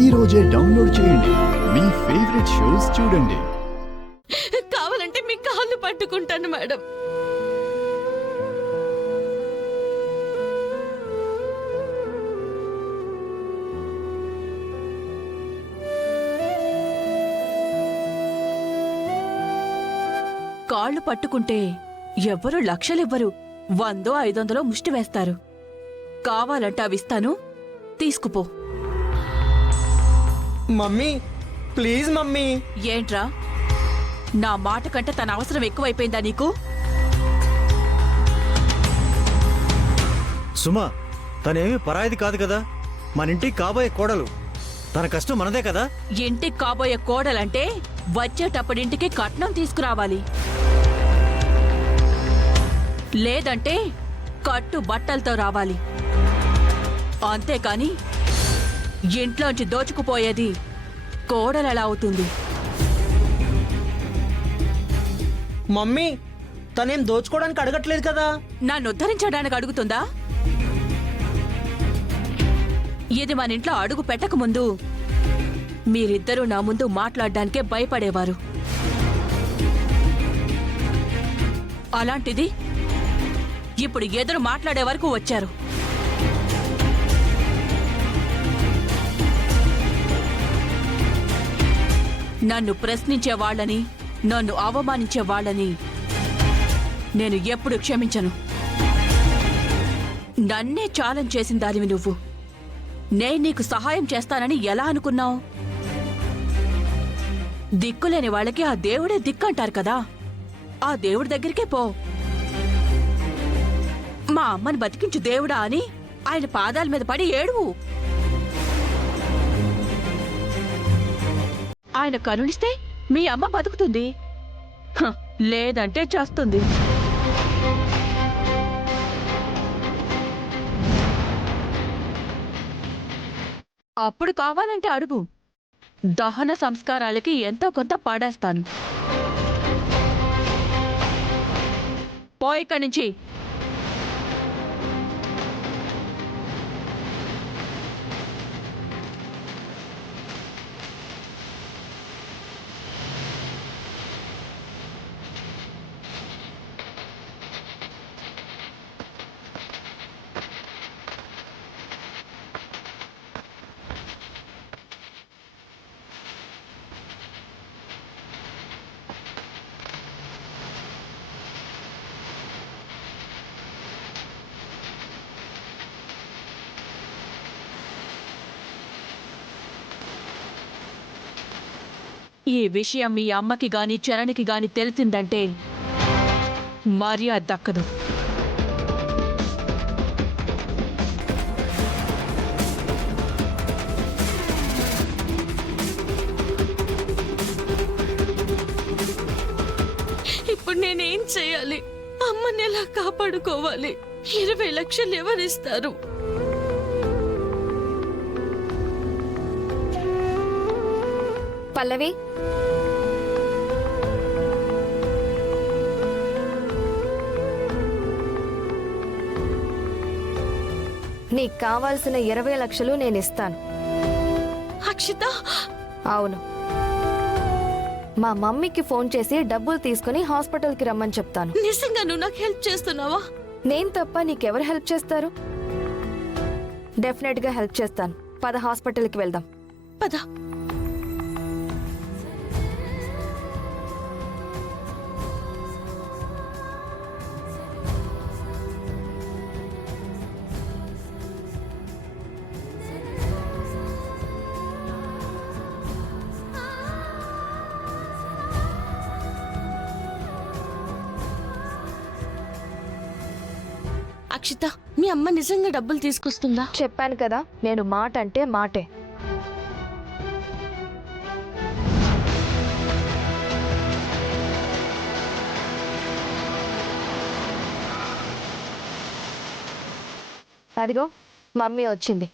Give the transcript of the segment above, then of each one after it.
ఈ రోజే డౌన్లోడ్ చేయండి, మీ ఫేవరెట్ షోస్ చూడండి. కావాలంటే మీ కాళ్ళు పట్టుకుంటాను మేడం. కాళ్ళు పట్టుకుంటే ఎవ్వరూ లక్షలివ్వరు, 100-500 ముష్టి వేస్తారు. కావాలంటే అవిస్తాను, తీసుకుపో. Mummy please mummy. ఏంట్రా, నా మాట కంటే తన అవసరం ఎక్కువైపోయిందా నీకు? సుమా, తనేమి పరాయిది కాదు కదా, మన ఇంటికి కాబోయే కోడలు. తన కష్టం మనదే కదా. ఇంటికి కాబోయే కోడలంటే వచ్చేటప్పుడింటికి కట్నం తీసుకురావాలి, లేదంటే కట్టు బట్టలతో రావాలి. అంతేకాని ఇంట్లోంచి దోచుకుపోయేది కోడలెలా అవుతుంది? మమ్మీ తనేం దోచుకోవడానికి అడగట్లేదు కదా. నన్ను ఉద్ధరించడానికి అడుగుతుందా? ఇది మన ఇంట్లో అడుగు పెట్టకముందు మీరిద్దరూ నా ముందు మాట్లాడడానికే భయపడేవారు. అలాంటిది ఇప్పుడు ఎదురు మాట్లాడే వరకు వచ్చారు. నన్ను ప్రశ్నించే వాళ్ళని, నన్ను అవమానించే వాళ్ళని నేను ఎప్పుడు క్షమించను. నన్నే ఛాలెంజ్ చేసిన దానివి నువ్వు. నేను నీకు సహాయం చేస్తానని ఎలా అనుకున్నావు? దిక్కులేని వాళ్ళకి ఆ దేవుడే దిక్కంటారు కదా, ఆ దేవుడి దగ్గరికే పో. మా అమ్మని బతికించు దేవుడా అని ఆయన పాదాల మీద పడి ఏడువు. ఆయన కరుణిస్తే మీ అమ్మ బతుకుతుంది, లేదంటే చేస్తుంది. అప్పుడు కావాలంటే అడుగు, దహన సంస్కారాలకి ఎంతో కొంత పాడేస్తాను. పో ఇక్కడి నుంచి. ఈ విషయం మీ అమ్మకి గాని చరణ్కి గాని తెలిసిందంటే మర్యాద దక్కదు. ఇప్పుడు నేనేం చేయాలి? అమ్మని ఎలా కాపాడుకోవాలి? 20 లక్షలు ఎవరిస్తారు? పల్లవి, నీకు కావాల్సిన 20 లక్షలు నేను ఇస్తాను. అక్షిత, అవును, మా మమ్మీకి ఫోన్ చేసి డబ్బులు తీసుకుని హాస్పిటల్కి రమ్మని చెప్తాను. నిజంగా నువ్వు నాకు హెల్ప్ చేస్తున్నావా? నేను తప్ప నీకెవరు హెల్ప్ చేస్తారు? డెఫినెట్ గా హెల్ప్ చేస్తాను. పద హాస్పిటల్కి వెళ్దాం. పద. అక్షిత, మీ అమ్మ నిజంగా డబ్బులు తీసుకొస్తుందా? చెప్పాను కదా, నేను మాట అంటే మాటే. అదిగో మమ్మీ వచ్చింది.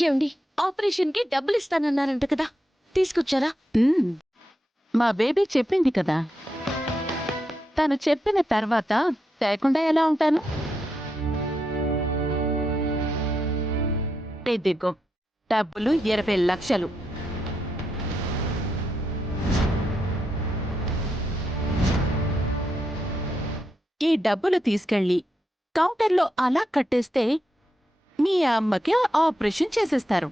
ఏమండి ఆపరేషన్ కి డబ్బులు ఇస్తానన్నారంట కదా, తీసుకొచ్చారా? మా బేబీ చెప్పింది కదా, తను చెప్పిన తర్వాత తేకుండా ఎలా ఉంటాను? ఇదిగో డబ్బులు 20 లక్షలు. ఈ డబ్బులు తీసుకెళ్ళి కౌంటర్లో అలా కట్టేస్తే మీ అమ్మకి ఆపరేషన్ చేసేస్తారు.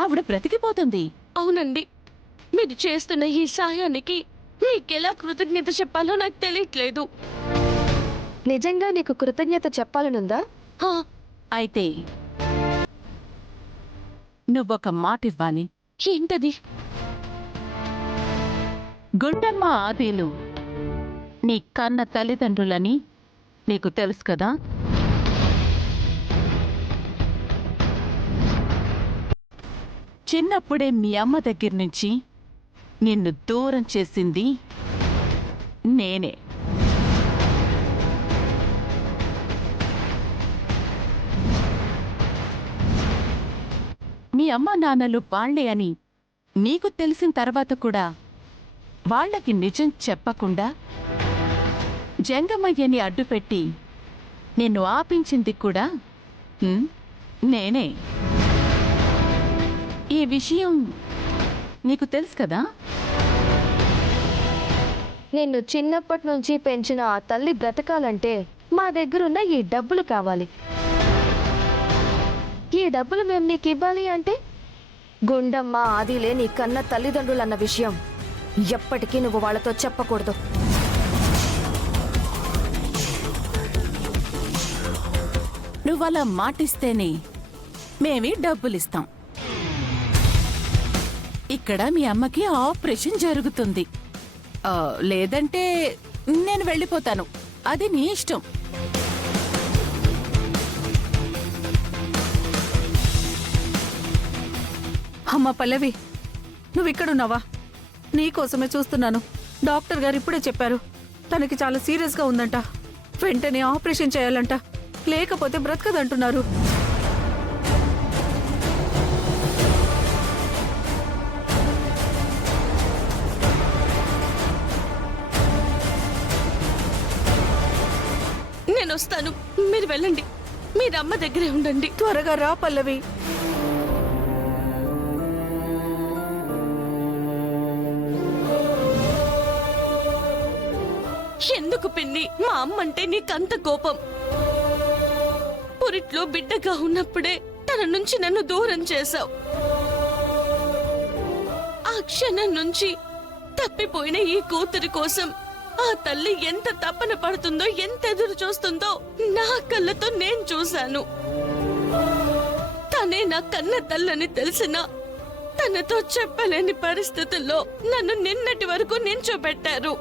ఆవిడ బ్రతికిపోతుంది. అవునండి, మీరు చేస్తున్న ఈ సాయానికి మీకెలా కృతజ్ఞత చెప్పాలో నాకు తెలియట్లేదు. నిజంగా నీకు కృతజ్ఞత చెప్పాలనుందా? హా, అయితే నువ్వొక మాట ఇవ్వాలి. ఏంటది? గుండమ్మ ఆదేలు నీ కన్న తల్లిదండ్రులని నీకు తెలుసు కదా? చిన్నప్పుడే మీ అమ్మ దగ్గర నుంచి నిన్ను దూరం చేసింది నేనే. మీ అమ్మ నాన్నలు వాళ్లే అని నీకు తెలిసిన తర్వాత కూడా వాళ్ళకి నిజం చెప్పకుండా జంగమయ్యని అడ్డుపెట్టి నిన్ను ఆపించింది కూడా నేనే. ఈ విషయం నీకు తెలుసు కదా? నిన్ను చిన్నప్పటి నుంచి పెంచిన ఆ తల్లి బ్రతకాలంటే మా దగ్గరున్న ఈ డబ్బులు కావాలి. ఈ డబ్బులు మేము నీకు ఇవ్వాలి అంటే గుండమ్మ ఆదిలే నీ కన్న తల్లిదండ్రులన్న విషయం ఎప్పటికీ నువ్వు వాళ్ళతో చెప్పకూడదు. నువ్వలా మాటిస్తేనే మేమే డబ్బులిస్తాం. ఇక్కడ మీ అమ్మకి ఆపరేషన్ జరుగుతుంది. లేదంటే నేను వెళ్ళిపోతాను. అది నీ ఇష్టం. అమ్మ పల్లవి, నువ్విక్కడున్నావా? నీకోసమే చూస్తున్నాను. డాక్టర్ గారు ఇప్పుడే చెప్పారు, తనకి చాలా సీరియస్గా ఉందంట. వెంటనే ఆపరేషన్ చేయాలంట, లేకపోతే బ్రతకదంటున్నారు. నేను వస్తాను, మీరు వెళ్ళండి. మీరు అమ్మ దగ్గరే ఉండండి. త్వరగా రా పల్లవి. ఎందుకు పిన్ని మా అమ్మంటే నీకంత కోపం? పురిట్లో బిడ్డగా ఉన్నప్పుడే తన నుంచి నన్ను దూరం చేశావు. ఆ క్షణం నుంచి తప్పిపోయిన ఈ కూతురి కోసం ఆ తల్లి ఎంత తపన పడుతుందో, ఎంత ఎదురు చూస్తుందో నా కళ్ళతో నేను చూశాను. తనే నా కన్న తల్లని తెలిసినా తనతో చెప్పలేని పరిస్థితుల్లో నన్ను నిన్నటి వరకు నించోబెట్టారు.